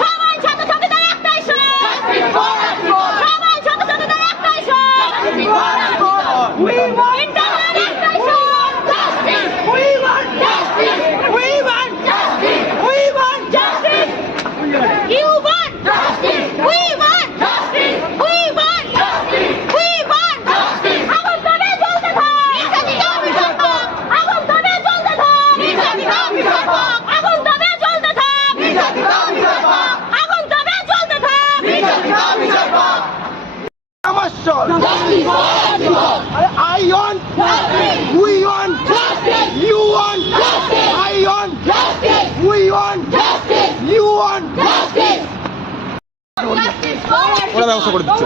সবাই ছাত্র ওরা ব্যবস্থা করে দিচ্ছে।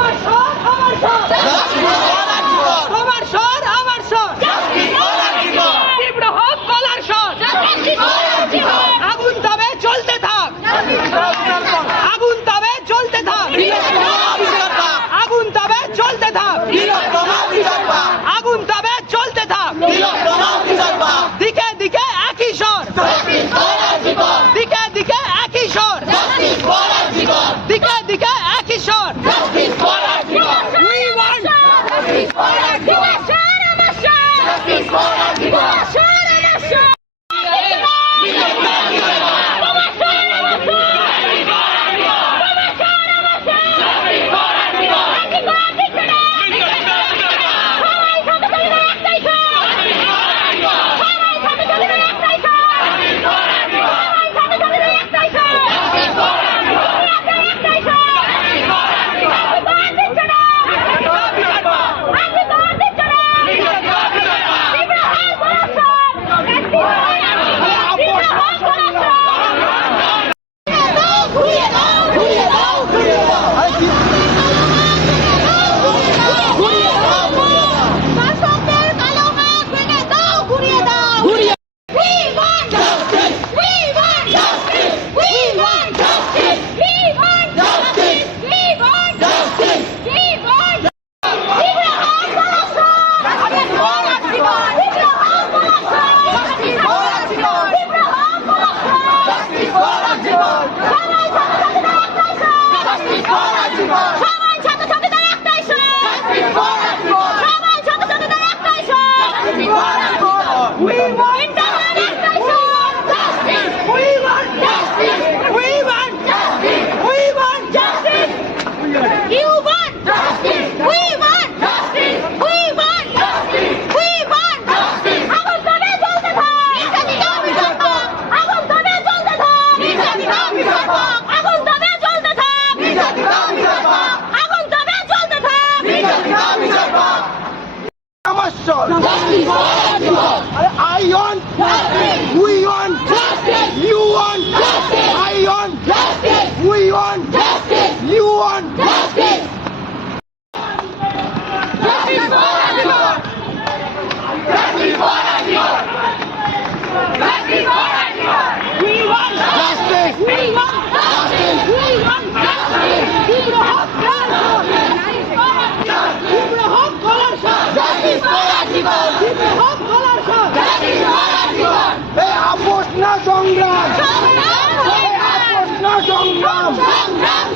চল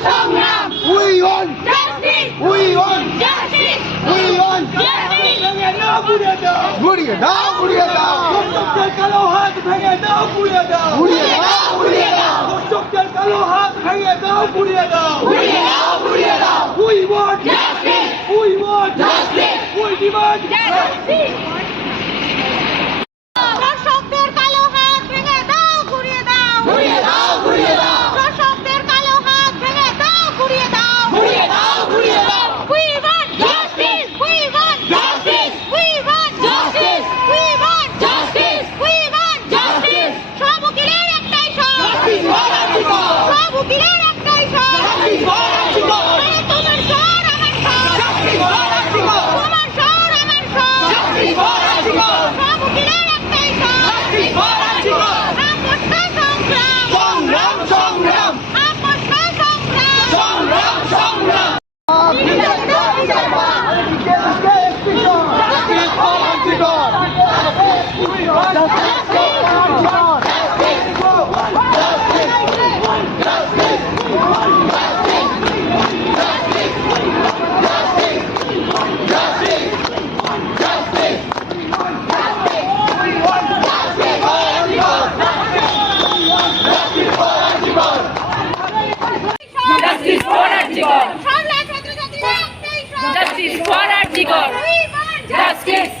সংগ্রাম। We want justice. We want justice. We want justice. ভেঙে দাও পুড়িয়ে দাও। পুড়িয়ে দাও পুড়িয়ে দাও দর্শকদের কালো হাত ভেঙে দাও পুড়িয়ে দাও। পুড়িয়ে দাও পুড়িয়ে দাও। দর্শকদের কালো হাত ভেঙে দাও পুড়িয়ে দাও। পুড়িয়ে দাও পুড়িয়ে দাও। We want justice. We want justice. We demand justice. Justice for Article! Justice!